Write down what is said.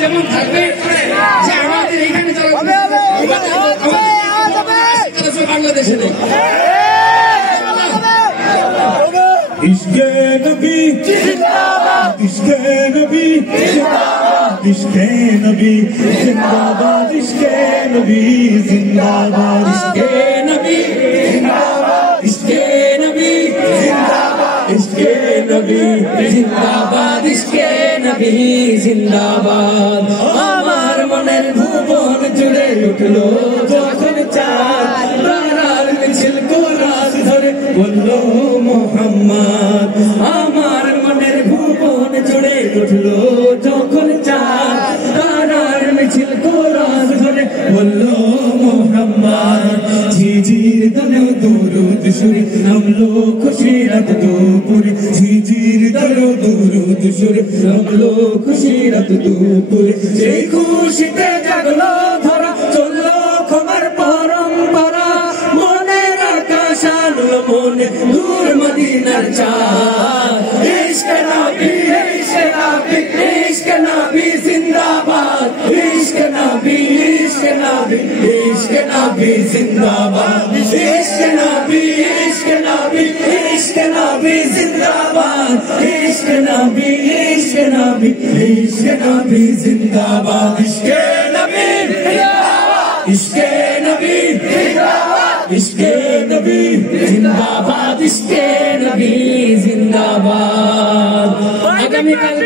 যেমন থাকবে যে আমাদের এখানে বাংলাদেশে নেই। इश्क़े नबी जिंदाबाद, इश्क़े नबी जिंदाबाद, इश्क़े नबी जिंदाबाद, इश्क़े नबी जिंदाबाद, इश्क़े नबी जिंदाबाद, इश्क़े नबी जिंदाबाद, इश्क़े नबी जिंदाबाद, इश्क़े नबी जिंदाबाद। আমার মনের ভুবন জুড়ে উঠলো যখন চাঁদ, প্রাণার মিছিল কোরআন ধরে বললো মোহাম্মদ। আমার মনের ভুবন জুড়ে উঠলো যখন চাঁদ, প্রাণার মিছিল কোরআন ধরে বললো মোহাম্মদ। ঝিঝির দলেও দরুদ সুরে নামলো খুশিরাত দুপুরে, ঝিঝির দলেও দরুদ সুরে নামলো খুশিরাত দুপুরে। সেই খুশিতে জাগলো ধরা, চললো ক্ষমার পরম্পরা, মনের আকাশ আলো মনে দূর মদিনার চাঁদ। ইশকে নবী, ইশকে নবী, ইশকে নবী জিন্দাবাদ, ইশকে নবী, ইশকে নবী, ইশকে নবী জিন্দাবাদ, ইশকে নবী, ইশকে নবী, ইশকে নবী জিন্দাবাদ, ইশকে নবী, ইশকে নবী, ইশকে নবী জিন্দাবাদ, ইশকে নবী জিন্দাবাদ, ইশকে নবী জিন্দাবাদ, ইশকে নবী জিন্দাবাদ, ইশকে নবী জিন্দাবাদ। আগামীকাল